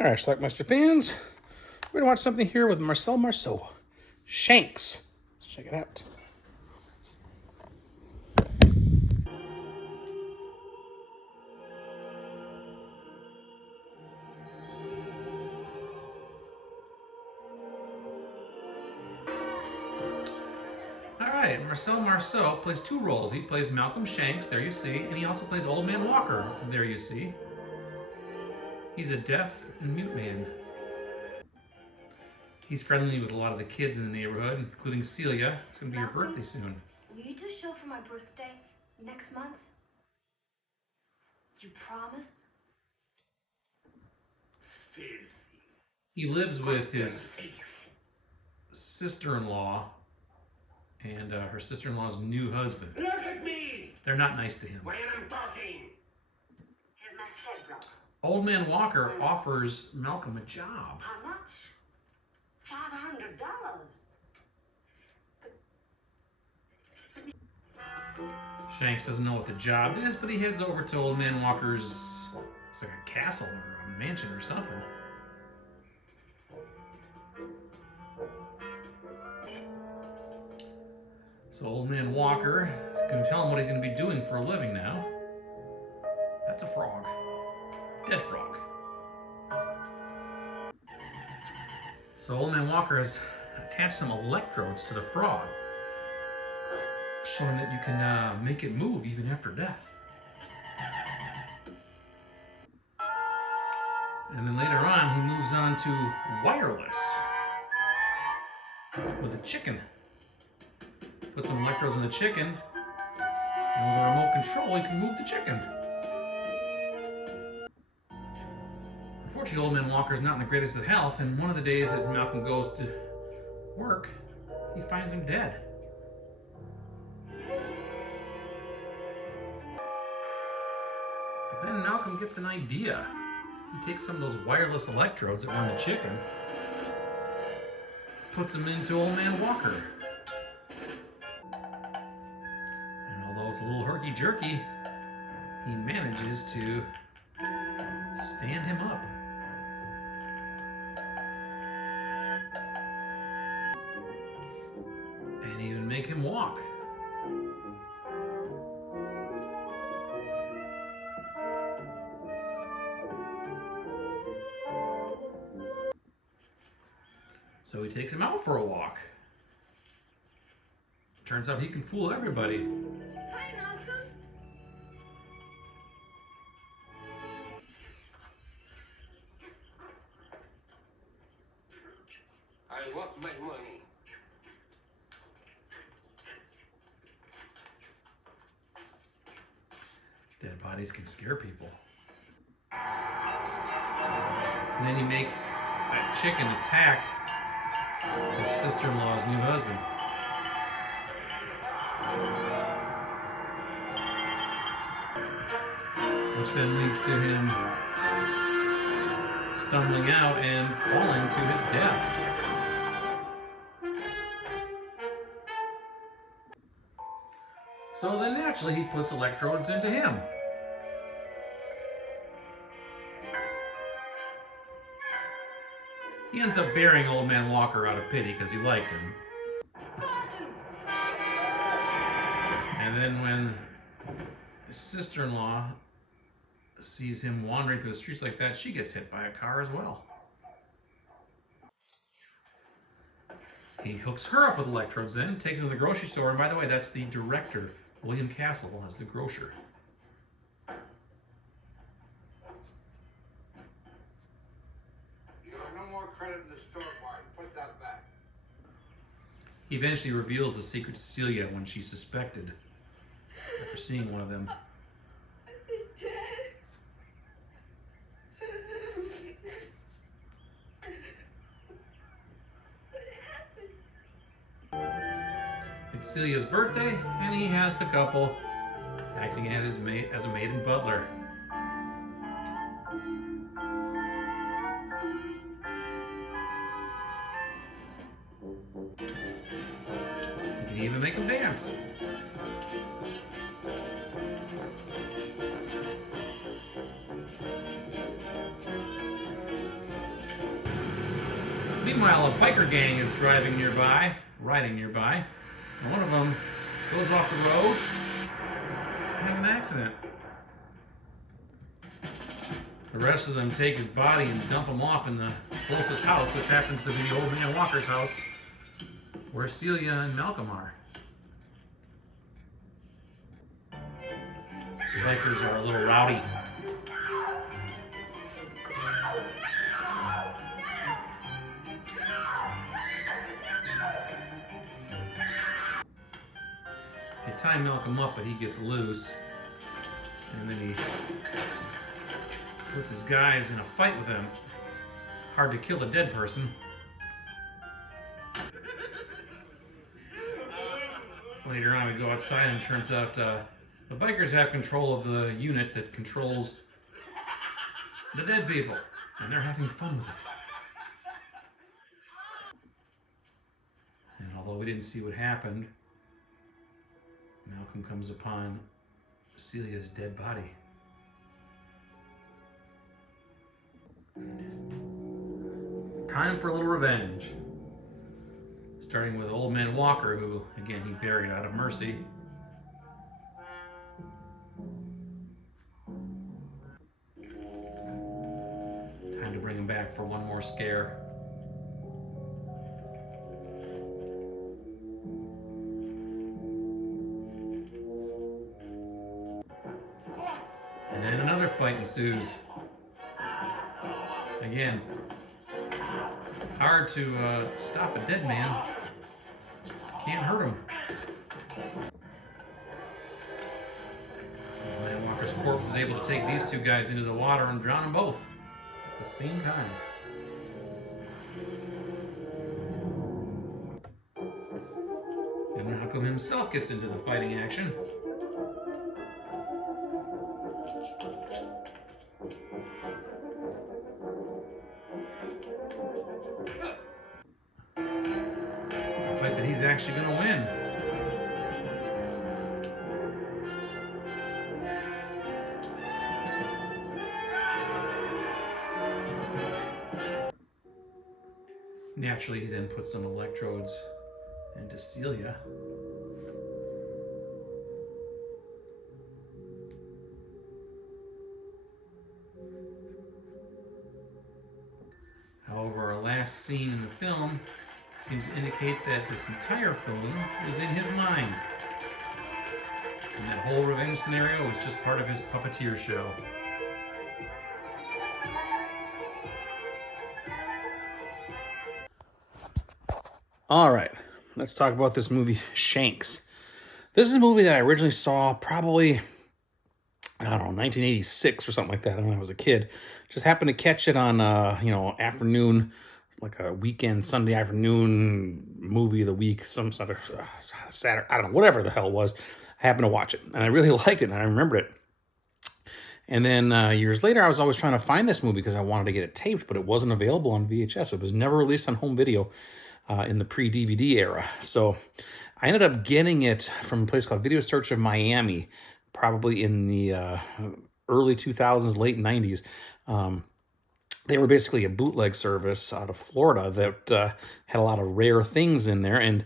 All right, Schlockmeister fans, we're gonna watch something here with Marcel Marceau. Shanks. Let's check it out. All right, Marcel Marceau plays two roles. He plays Malcolm Shanks, there you see, and he also plays Old Man Walker, there you see. He's a deaf and mute man. He's friendly with a lot of the kids in the neighborhood, including Celia. It's gonna be your birthday soon. Will you do a show for my birthday next month? You promise? He lives with his sister-in-law and her sister-in-law's new husband. Look at me! They're not nice to him. When I'm talking. Here's my head rock. Old Man Walker offers Malcolm a job. How much? $500. Shanks doesn't know what the job is, but he heads over to Old Man Walker's, it's like a castle or a mansion or something. So Old Man Walker is going to tell him what he's going to be doing for a living now. That's a frog. Dead frog. So Old Man Walker has attached some electrodes to the frog, showing that you can make it move even after death. And then later on, he moves on to wireless with a chicken. Put some electrodes in the chicken, and with a remote control, you can move the chicken. Unfortunately, Old Man Walker is not in the greatest of health, and one of the days that Malcolm goes to work, he finds him dead. But then Malcolm gets an idea. He takes some of those wireless electrodes that run the chicken, puts them into Old Man Walker. It's a little herky-jerky, he manages to stand him up. And even make him walk. So he takes him out for a walk. Turns out he can fool everybody. Hi, Malcolm. I want my money. Dead bodies can scare people. And then he makes that chicken attack his sister-in-law's new husband. Which then leads to him stumbling out and falling to his death. So then naturally he puts electrodes into him. He ends up burying Old Man Walker out of pity because he liked him. And then when his sister-in-law sees him wandering through the streets like that, she gets hit by a car as well. He hooks her up with electrodes then, takes her to the grocery store, and by the way, that's the director, William Castle, as the grocer. You have no more credit in the store, Martin. Put that back. He eventually reveals the secret to Celia when she's suspected after seeing one of them. It's Celia's birthday, and he has the couple acting as a maid and butler. He can even make them dance. Meanwhile, a biker gang is riding nearby, and one of them goes off the road and has an accident. The rest of them take his body and dump him off in the closest house, which happens to be the old man Walker's house, where Celia and Malcolm are. The bikers are a little rowdy. They tie Malcolm up, but he gets loose. And then he puts his guys in a fight with him. Hard to kill a dead person. Later on, we go outside and it turns out the bikers have control of the unit that controls the dead people. And they're having fun with it. And although we didn't see what happened, Malcolm comes upon Celia's dead body. Time for a little revenge. Starting with Old Man Walker, who, again, he buried out of mercy. Time to bring him back for one more scare. And then another fight ensues. Again, hard to stop a dead man. Can't hurt him. Man Walker's corpse is able to take these two guys into the water and drown them both at the same time. And Malcolm himself gets into the fighting action. A fight that he's actually going to win. Naturally, he then puts some electrodes into Celia. However, our last scene in the film seems to indicate that this entire film was in his mind. And that whole revenge scenario was just part of his puppeteer show. All right, let's talk about this movie, Shanks. This is a movie that I originally saw probably, I don't know, 1986 or something like that when I was a kid. Just happened to catch it on, afternoon, like a weekend, Sunday afternoon movie of the week, some sort of Saturday, I don't know, whatever the hell it was. I happened to watch it, and I really liked it, and I remembered it. And then years later, I was always trying to find this movie because I wanted to get it taped, but it wasn't available on VHS. It was never released on home video in the pre-DVD era. So I ended up getting it from a place called Video Search of Miami, probably in the early 2000s, late 90s. They were basically a bootleg service out of Florida that had a lot of rare things in there. And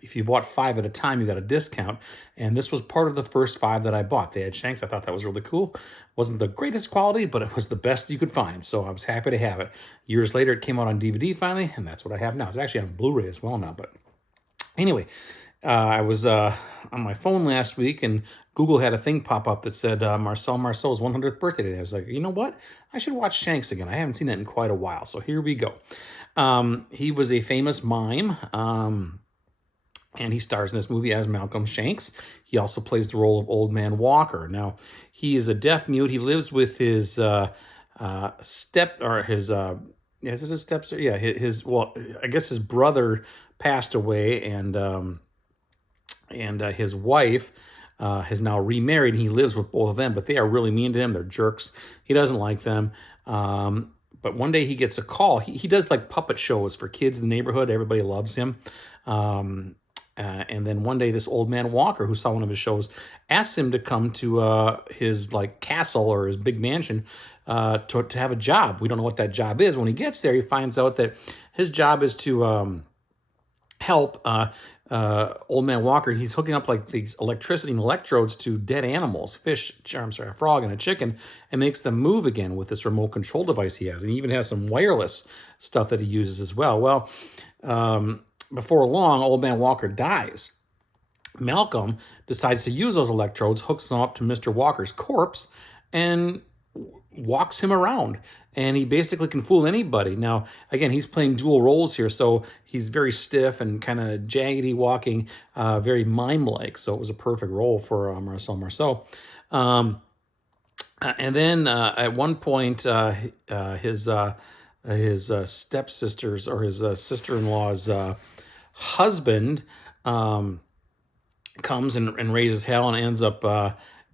if you bought 5 at a time, you got a discount. And this was part of the first 5 that I bought. They had Shanks. I thought that was really cool. Wasn't the greatest quality, but it was the best you could find. So I was happy to have it. Years later, it came out on DVD finally, and that's what I have now. It's actually on Blu-ray as well now. But anyway, I was on my phone last week, and Google had a thing pop up that said Marcel Marceau's 100th birthday today. I was like, you know what? I should watch Shanks again. I haven't seen that in quite a while. So here we go. He was a famous mime. And he stars in this movie as Malcolm Shanks. He also plays the role of Old Man Walker. Now, he is a deaf mute. He lives with his is it his stepson? Yeah, I guess his brother passed away, and his wife has now remarried, and he lives with both of them, but they are really mean to him. They're jerks. He doesn't like them. But one day he gets a call. He does like puppet shows for kids in the neighborhood. Everybody loves him. And then one day, this old man Walker, who saw one of his shows, asked him to come to his like castle or his big mansion to have a job. We don't know what that job is. When he gets there, he finds out that his job is to help old man Walker. He's hooking up like these electricity and electrodes to dead animals, fish, I'm sorry, a frog and a chicken, and makes them move again with this remote control device he has. And he even has some wireless stuff that he uses as well. Well, before long, old man Walker dies. Malcolm decides to use those electrodes, hooks them up to Mr. Walker's corpse, and walks him around. And he basically can fool anybody. Now, again, he's playing dual roles here, so he's very stiff and kind of jaggedy walking, very mime-like. So it was a perfect role for Marcel Marceau. And then at one point, his stepsisters or his sister-in-law's husband comes and raises hell and ends up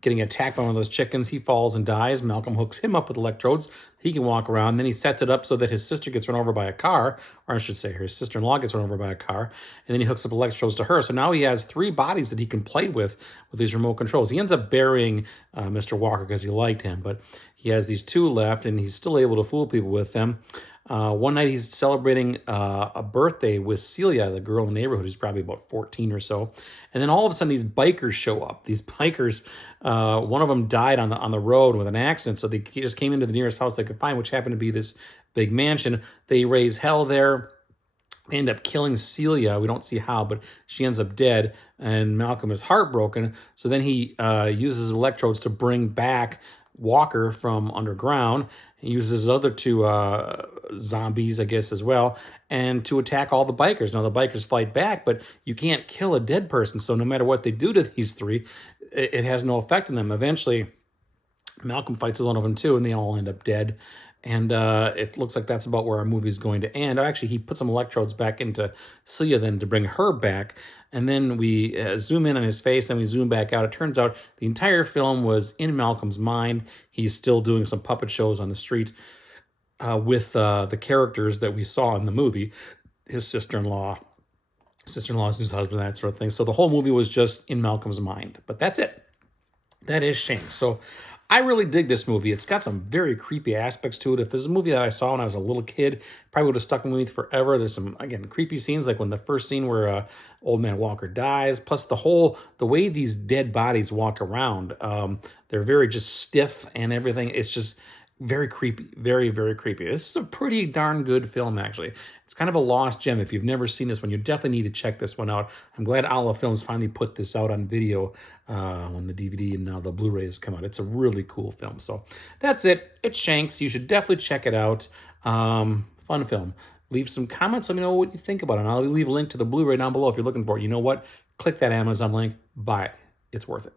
getting attacked by one of those chickens. He falls and dies. Malcolm hooks him up with electrodes. He can walk around. Then he sets it up so that his sister gets run over by a car, or I should say his sister-in-law gets run over by a car, and then he hooks up electrodes to her. So now he has 3 bodies that he can play with these remote controls. He ends up burying Mr. Walker because he liked him, but he has these 2 left, and he's still able to fool people with them. One night he's celebrating a birthday with Celia, the girl in the neighborhood who's probably about 14 or so. And then all of a sudden these bikers show up. These bikers, one of them died on the road with an accident, so they just came into the nearest house they could find, which happened to be this big mansion. They raise hell there. They end up killing Celia. We don't see how, but she ends up dead, and Malcolm is heartbroken. So then he uses electrodes to bring back Walker from underground. He uses his other 2 zombies, I guess, as well, and to attack all the bikers. Now, the bikers fight back, but you can't kill a dead person, so no matter what they do to these 3, it has no effect on them. Eventually, Malcolm fights with one of them too, and they all end up dead. And it looks like that's about where our movie is going to end. Actually, he put some electrodes back into Celia then to bring her back. And then we zoom in on his face and we zoom back out. It turns out the entire film was in Malcolm's mind. He's still doing some puppet shows on the street with the characters that we saw in the movie. His sister-in-law's new husband, that sort of thing. So the whole movie was just in Malcolm's mind. But that's it. That is Shanks. So I really dig this movie. It's got some very creepy aspects to it. If this is a movie that I saw when I was a little kid, probably would have stuck with me forever. There's some, again, creepy scenes, like when the first scene where old man Walker dies, plus the way these dead bodies walk around. They're very just stiff and everything. It's just very creepy, very, very creepy. This is a pretty darn good film, actually. It's kind of a lost gem. If you've never seen this one, you definitely need to check this one out. I'm glad Olive Films finally put this out on video when the DVD and now the Blu-rays come out. It's a really cool film. So that's it. It's Shanks. You should definitely check it out. Fun film. Leave some comments. Let me know what you think about it. And I'll leave a link to the Blu-ray down below if you're looking for it. You know what? Click that Amazon link. Buy it. It's worth it.